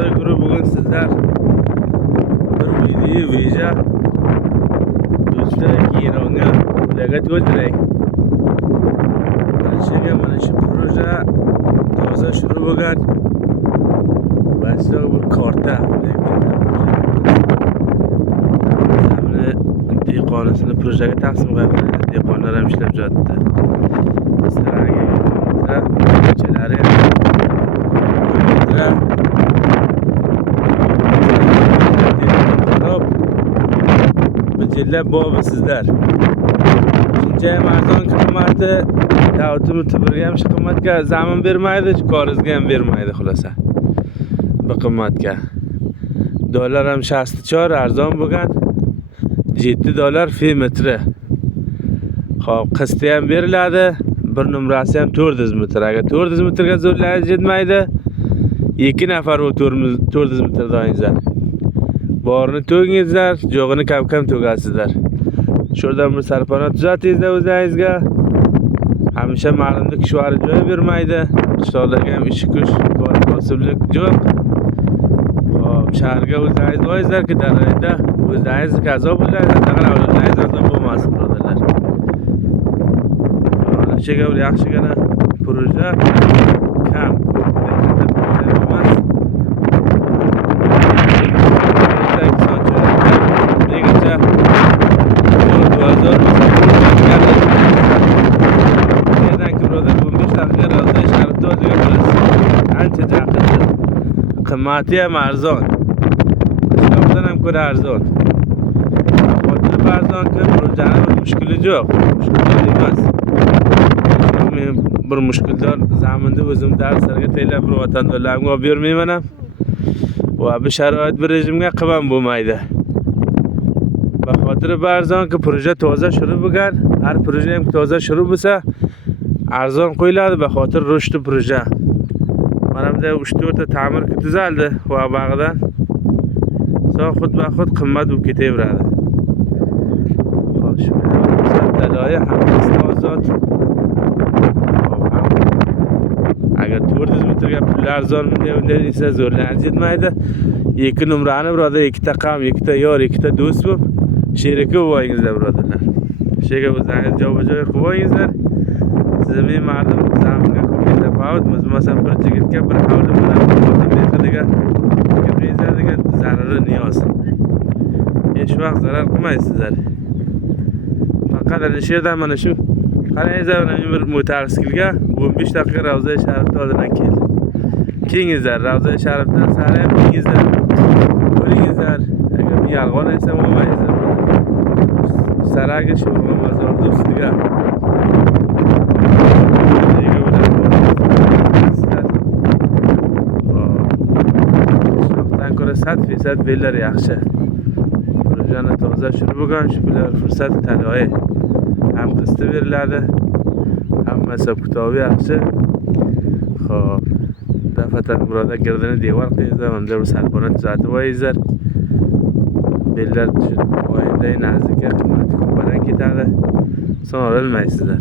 Xudoy guruh bugun sizlar bir video veja do'stlar Eronga ularga to'ldiray. Mana shu proje toza shuru bo'lgan. Basho bir karta zamini dehqonasini projega taqsim qilgan. Dehqonlar ham ishlab yotdi. Saraga kechalari Bijillab bobi sizlar. Shuncha arzon qiymati davlatimiz birga ham qimmatga zamin bermaydi, korizga ham bermaydi xulosa. Bu qimmatga. Dollar ham 64 arzon bo'lgan. $7 fi metri. Xo'p, qisti ham beriladi. Bir numarasi ham 400 metr. Agar 400 metrga zo'rlanib yetmaydi, 2 nafar o 400 metr doingizlar. Borini to'gingizlar, jo'g'ini kam to'gasizlar. Sho'rdan bir sarponat tuzatingizlar o'zingizga. Hamisha ma'lumda kishvari joy bermaydi. Qishloqlarga ham ish kuch, kosiblik yo'q. Xo'p, shaharga o'zingiz boringizlar-ki, darada o'zingiz kazo bo'laysiz, faqat avlodlaringiz arzon bo'lmasin, birodarlar. Chega bir yaxshigina proje kam qimmati ham arzon. Qishloqdan ham ko'ra arzon. Xotirib arzon qilib projani bir mushkuli yo'q. Mushkul emas. Men bir mushkuldor zaminda o'zim darslarga tayyorlab bir vatandoshlarga olib bermayman ham. Va bu sharoit bir rejimga qilmam bo'lmaydi. Va xotirib arzonki proje toza shuru bo'lgan. Har proje ham toza shuru bo'lsa arzon qo'yiladi va xotir rushdi proje. Mana bunda 3-4 ta ta'mir tuzaldi va bag'dan so'ng xudma-xud qimmat bo'lib ketaveradi. Xo'p, shu daloyi hammasi ozod. Agar 400 metrga pul arzonmi desa zo'rlanib yetmaydi. 2 numarani birodar, 2 ta qam, 2 ta yor, 2 ta do'st bo'lib sherika bo'lingizlar birodarlar. Shega o'zingiz joy qilib olingizlar. Siz men ma'lum zaminga ko'pincha pavt, masalan bir yigitga bir havli bilan degan zarari niyoz. Hech vaqt zarar qilmaysizlar. Faqat ana shu yerdan mana shu qarangizlar, mana bir motorsiklga 15 daqiqa Ravza Sharifda oldidan keldi. Kengizlar, Ravza Sharifdan sari ham kengizlar. Ko'ringizlar, agar men yolg'on aytsam olmaysizlar. Saraga sho'rg'on mazorda ustiga sad bellar yaxshi. Projani toza shuru bo'lgan, shu bilan fursat taloyi. Ham qisti beriladi. Hamma hisob kitobi yaxshi. Xo'p, dafatan birodar girdini devor qilingizlar, unda bir sarponat tuzatib olingizlar. Bellar oyday nazika qimmati ko'padan ketadi. So'ng ololmaysizlar.